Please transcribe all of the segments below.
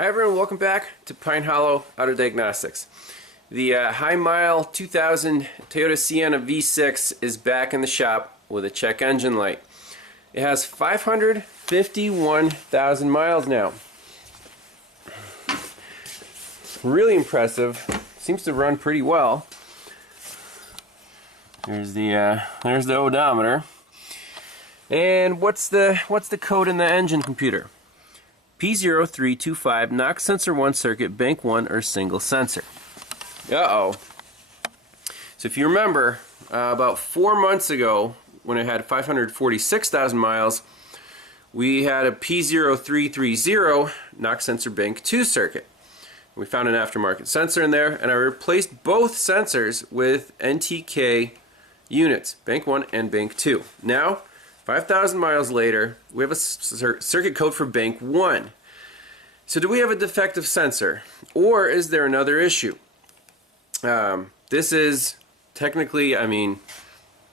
Hi everyone, welcome back to Pine Hollow Auto Diagnostics. The high mile 2000 Toyota Sienna V6 is back in the shop with a check engine light. It has 551,000 miles now. Really impressive. Seems to run pretty well. There's the odometer. And what's the code in the engine computer? P0325-Knock Sensor 1 circuit, bank 1 or single sensor. Uh-oh. So if you remember, about 4 months ago, when it had 546,000 miles, we had a P0330-Knock Sensor Bank 2 circuit. We found an aftermarket sensor in there, and I replaced both sensors with NTK units, bank 1 and bank 2. Now, 5,000 miles later, we have a circuit code for bank 1. So do we have a defective sensor, or is there another issue? This is technically,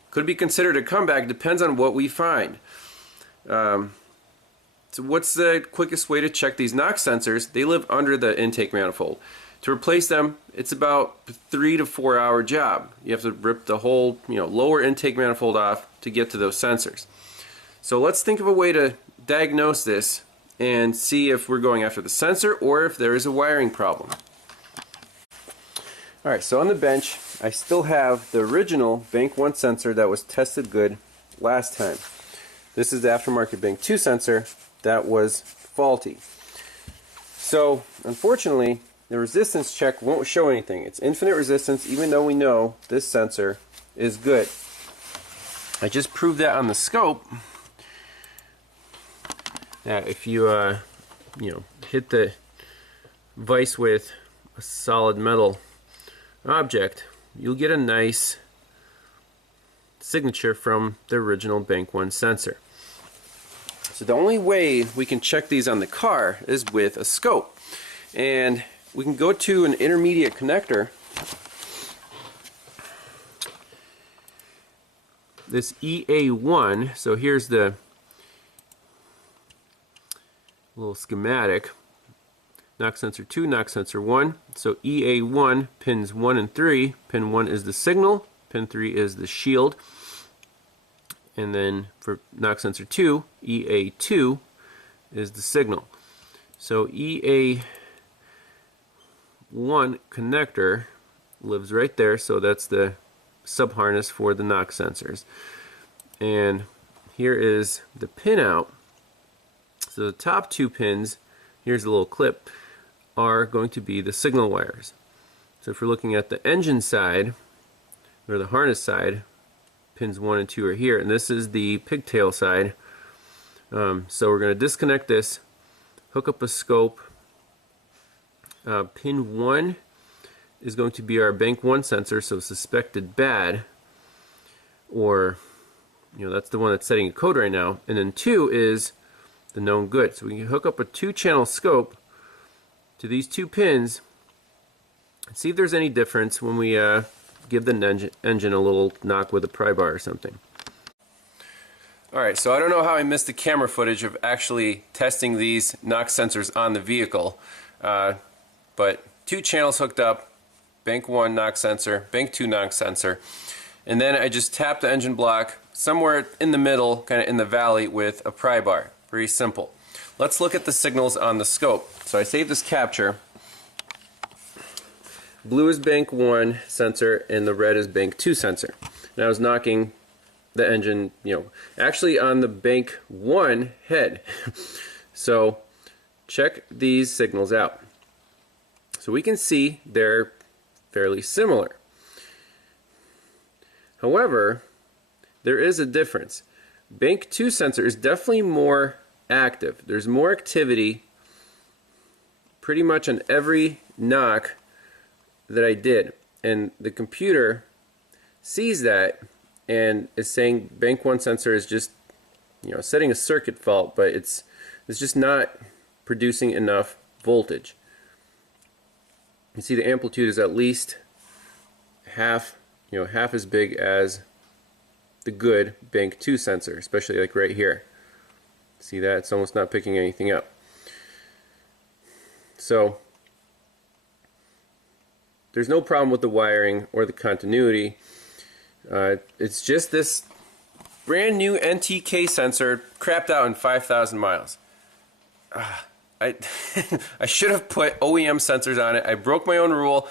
could be considered a comeback, depends on what we find. So what's the quickest way to check these knock sensors? They live under the intake manifold. To replace them, it's about a 3 to 4 hour job. You have to rip the whole lower intake manifold off to get to those sensors. So let's think of a way to diagnose this and see if we're going after the sensor or if there is a wiring problem. Alright, so on the bench I still have the original bank 1 sensor that was tested good last time. This is the aftermarket bank 2 sensor that was faulty. So unfortunately the resistance check won't show anything. It's infinite resistance even though we know this sensor is good. I just proved that on the scope. That if you hit the vise with a solid metal object, you'll get a nice signature from the original bank 1 sensor. So the only way we can check these on the car is with a scope, and we can go to an intermediate connector. This EA1, so here's the little schematic. Knock sensor 2, knock sensor 1. So EA1, pins 1 and 3. Pin 1 is the signal, pin 3 is the shield. And then for knock sensor 2, EA2 is the signal. So EA1 connector lives right there, so that's the sub-harness for the knock sensors. And here is the pin out. So the top 2 pins, here's a little clip, are going to be the signal wires. So if we're looking at the engine side, or the harness side, pins 1 and 2 are here, and this is the pigtail side. So we're going to disconnect this, hook up a scope. Pin 1 is going to be our bank 1 sensor, so suspected bad, or that's the one that's setting a code right now. And then 2 is the known good. So we can hook up a 2-channel scope to these 2 pins and see if there's any difference when we give the engine a little knock with a pry bar or something. Alright, so I don't know how I missed the camera footage of actually testing these knock sensors on the vehicle, but 2 channels hooked up, bank 1 knock sensor, bank 2 knock sensor, and then I just tapped the engine block somewhere in the middle, kind of in the valley, with a pry bar. Very simple. Let's look at the signals on the scope. So I saved this capture. Blue is bank 1 sensor and the red is bank 2 sensor. And I was knocking the engine, actually on the bank 1 head. So check these signals out. So we can see they're fairly similar. However, there is a difference. Bank 2 sensor is definitely more active. There's more activity pretty much on every knock that I did, and the computer sees that and is saying bank 1 sensor is just setting a circuit fault, but it's just not producing enough voltage. You see the amplitude is at least half as big as the good bank 2 sensor, especially like right here. See that? It's almost not picking anything up. So there's no problem with the wiring or the continuity. It's just this brand new NTK sensor crapped out in 5,000 miles. I should have put OEM sensors on it. I broke my own rule.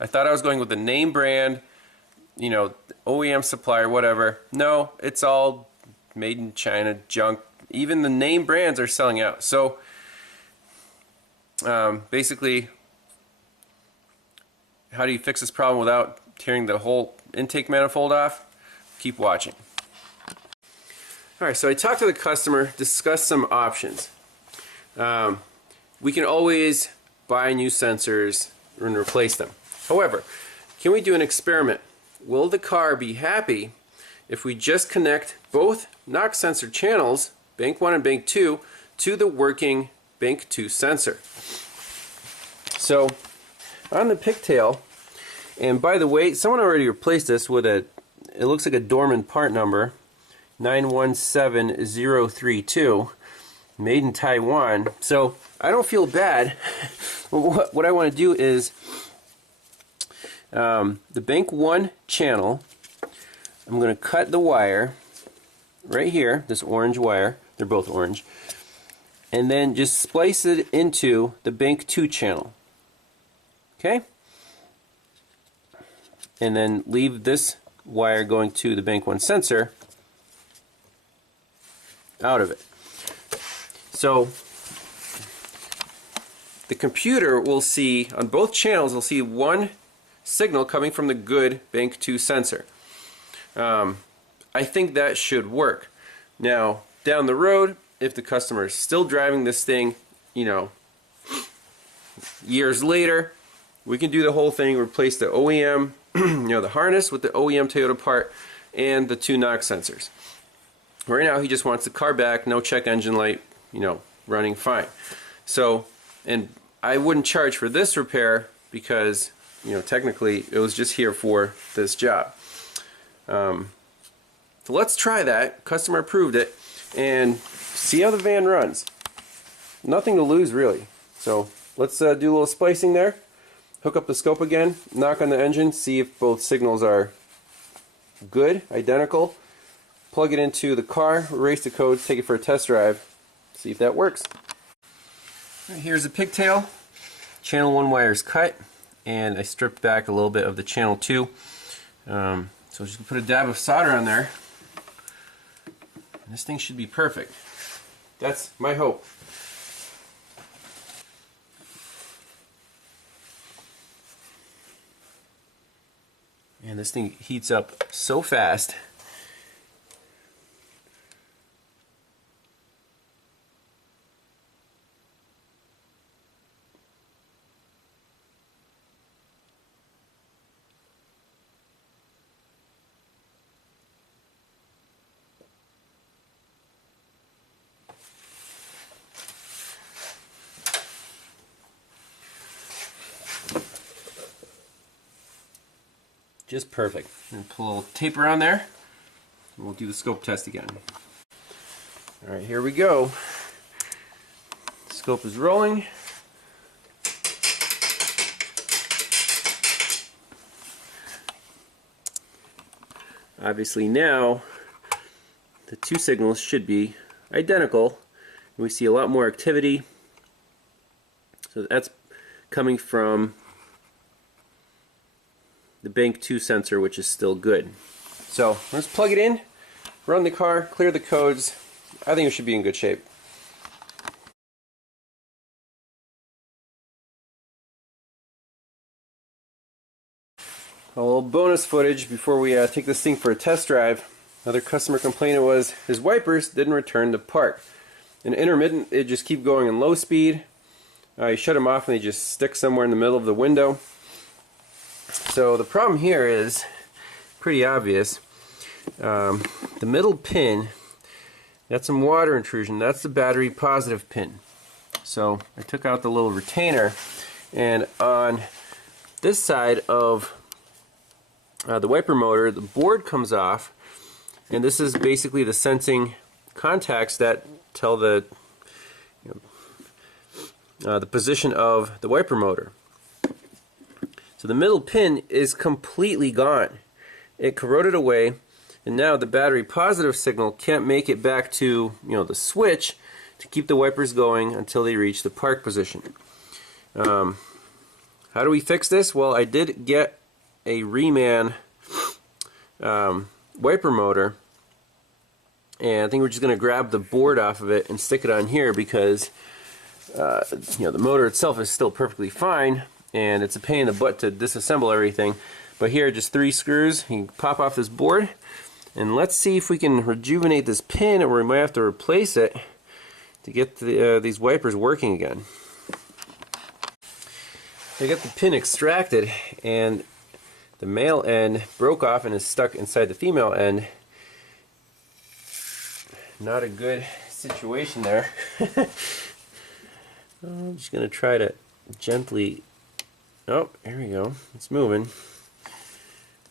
I thought I was going with the name brand, you know, OEM supplier, whatever. No, it's all made in China junk. Even the name brands are selling out. So basically, how do you fix this problem without tearing the whole intake manifold off? Keep watching. Alright, so I talked to the customer, discussed some options. We can always buy new sensors and replace them. However, can we do an experiment? Will the car be happy if we just connect both knock sensor channels, bank 1 and bank 2, to the working bank 2 sensor? So, on the pigtail, and by the way, someone already replaced this with it looks like a Dorman part number, 917032, made in Taiwan. So, I don't feel bad. What I want to do is the bank 1 channel, I'm going to cut the wire right here, this orange wire, they're both orange, and then just splice it into the bank 2 channel. Okay? And then leave this wire going to the bank 1 sensor out of it. So the computer will see, on both channels, will see one signal coming from the good bank 2 sensor. I think that should work. Now, down the road, if the customer is still driving this thing, you know, years later, we can do the whole thing, replace the OEM, you know, the harness with the OEM Toyota part and the 2 knock sensors. Right now, he just wants the car back, no check engine light, you know, running fine. So, and I wouldn't charge for this repair because, you know, technically it was just here for this job. So let's try that. Customer approved it, and see how the van runs. Nothing to lose really. So let's do a little splicing there. Hook up the scope again, knock on the engine, see if both signals are good, identical. Plug it into the car, erase the code, take it for a test drive, see if that works. Right, here's the pigtail. Channel 1 wire is cut, and I stripped back a little bit of the channel 2. So just put a dab of solder on there. And this thing should be perfect. That's my hope. And this thing heats up so fast. Just perfect. And pull a little tape around there, and we'll do the scope test again. Alright, here we go. Scope is rolling. Obviously now the 2 signals should be identical. We see a lot more activity. So that's coming from the bank 2 sensor, which is still good. So let's plug it in, run the car, clear the codes. I think it should be in good shape. A little bonus footage before we take this thing for a test drive. Another customer complaint was his wipers didn't return to park. In intermittent, it just keep going in low speed. You shut them off and they just stick somewhere in the middle of the window. So the problem here is pretty obvious. The middle pin, that's some water intrusion. That's the battery positive pin. So I took out the little retainer, and on this side of the wiper motor, the board comes off, and this is basically the sensing contacts that tell the the position of the wiper motor. So the middle pin is completely gone. It corroded away, and now the battery positive signal can't make it back to the switch to keep the wipers going until they reach the park position. How do we fix this? Well, I did get a Reman wiper motor, and I think we're just going to grab the board off of it and stick it on here because the motor itself is still perfectly fine, and it's a pain in the butt to disassemble everything. But here, just 3 screws. You can pop off this board, and let's see if we can rejuvenate this pin, or we might have to replace it to get these wipers working again. I got the pin extracted, and the male end broke off and is stuck inside the female end. Not a good situation there. I'm just going to try to gently, oh, here we go, it's moving.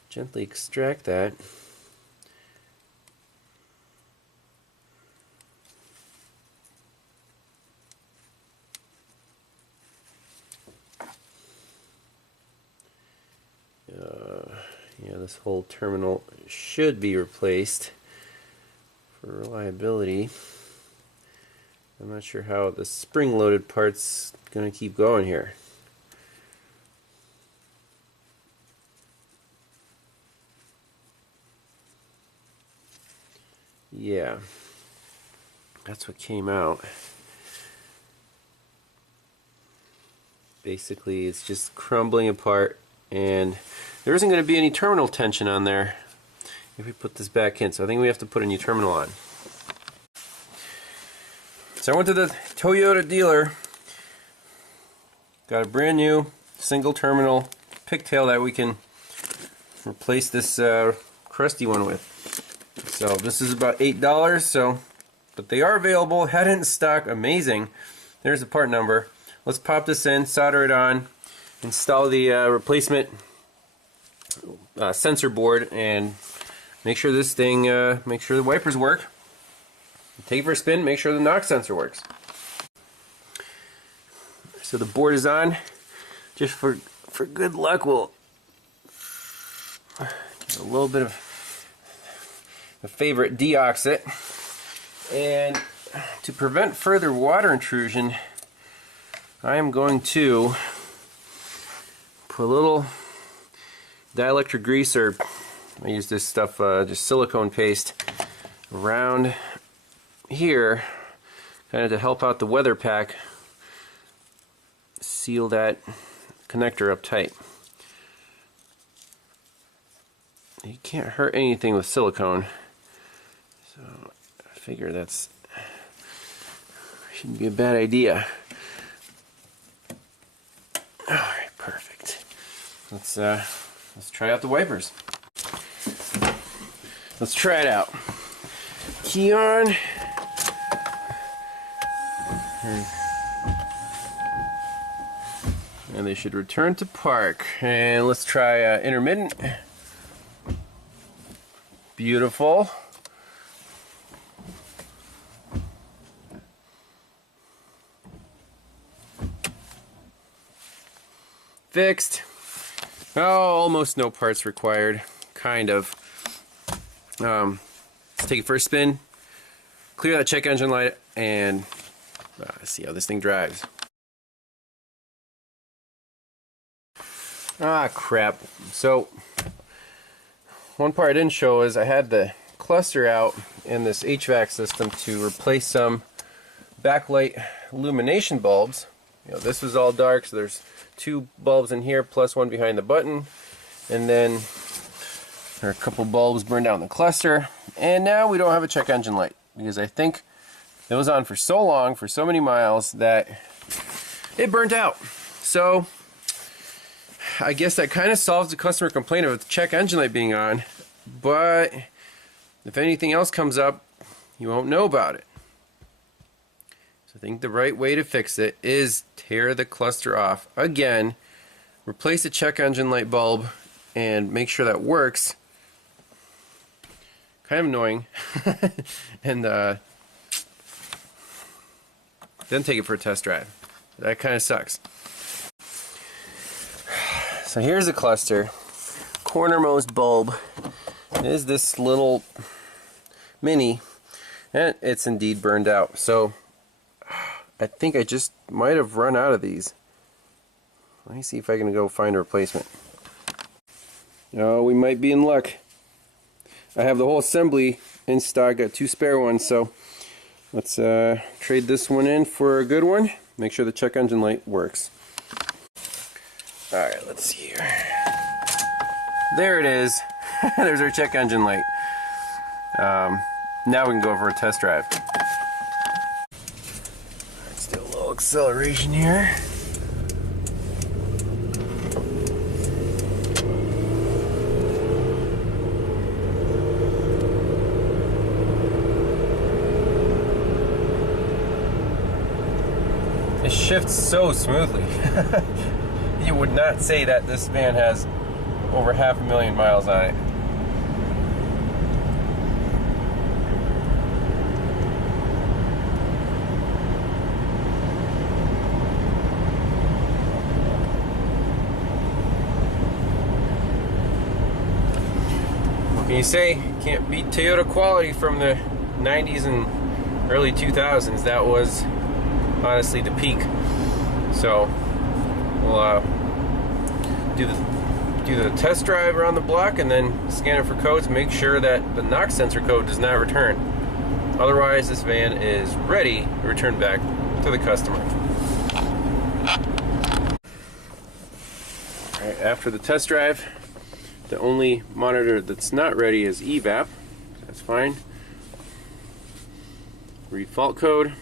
Gently extract that. Yeah, this whole terminal should be replaced for reliability. I'm not sure how the spring-loaded part's going to keep going here. Yeah, that's what came out. Basically, it's just crumbling apart, and there isn't going to be any terminal tension on there if we put this back in, so I think we have to put a new terminal on. So I went to the Toyota dealer, got a brand new single terminal pigtail that we can replace this crusty one with. So this is about $8, but they are available, had it in stock, amazing. There's the part number. Let's pop this in, solder it on, install the replacement sensor board, and make sure this thing, make sure the wipers work. Take it for a spin, make sure the knock sensor works. So the board is on. Just for good luck, we'll give a little bit of a favorite deox it. And to prevent further water intrusion, I am going to put a little dielectric grease, or I use this stuff, just silicone paste, around here, kind of to help out the weather pack, seal that connector up tight. You can't hurt anything with silicone, so I figure that's shouldn't be a bad idea. Alright, perfect. Let's try out the wipers. Let's try it out. Key on. And they should return to park. And let's try intermittent. Beautiful. Fixed. Oh, almost no parts required. Kind of. Let's take it for a spin, clear that check engine light, and see how this thing drives. Ah, crap. So, one part I didn't show is I had the cluster out in this HVAC system to replace some backlight illumination bulbs. This was all dark, so there's 2 bulbs in here plus one behind the button, and then there are a couple bulbs burned out in the cluster, and now we don't have a check engine light because I think it was on for so long, for so many miles, that it burnt out. So I guess that kind of solves the customer complaint of the check engine light being on, but if anything else comes up, you won't know about it. So I think the right way to fix it is tear the cluster off again, replace the check engine light bulb, and make sure that works. Kind of annoying. And then take it for a test drive. that kind of sucks. So here's a cluster. Cornermost bulb is this little mini, and it's indeed burned out. So I think I just might have run out of these. Let me see if I can go find a replacement. Oh, we might be in luck. I have the whole assembly in stock, got 2 spare ones, so let's trade this one in for a good one. Make sure the check engine light works. Alright, let's see here. There it is. There's our check engine light. Now we can go for a test drive. Let's do a little acceleration here. It shifts so smoothly. You would not say that this van has over 500,000 miles on it. What can you say? Can't beat Toyota quality from the 90s and early 2000s. That was honestly the peak. So we'll do the test drive around the block and then scan it for codes. Make sure that the knock sensor code does not return. Otherwise, this van is ready to return back to the customer. Alright, after the test drive, the only monitor that's not ready is evap. That's fine. Read fault code.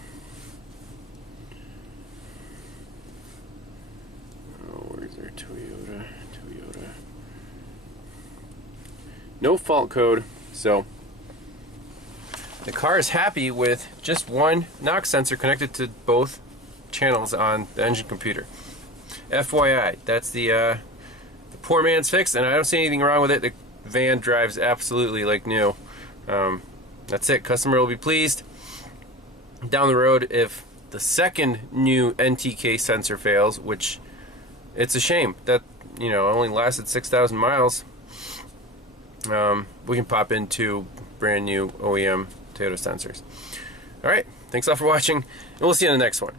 Toyota. No fault code, so the car is happy with just one knock sensor connected to both channels on the engine computer. FYI, that's the poor man's fix, and I don't see anything wrong with it. The van drives absolutely like new. That's it. Customer will be pleased. Down the road, if the second new NTK sensor fails, which it's a shame that, you know, only lasted 6,000 miles. We can pop into brand new OEM Toyota sensors. Alright, thanks a lot for watching, and we'll see you in the next one.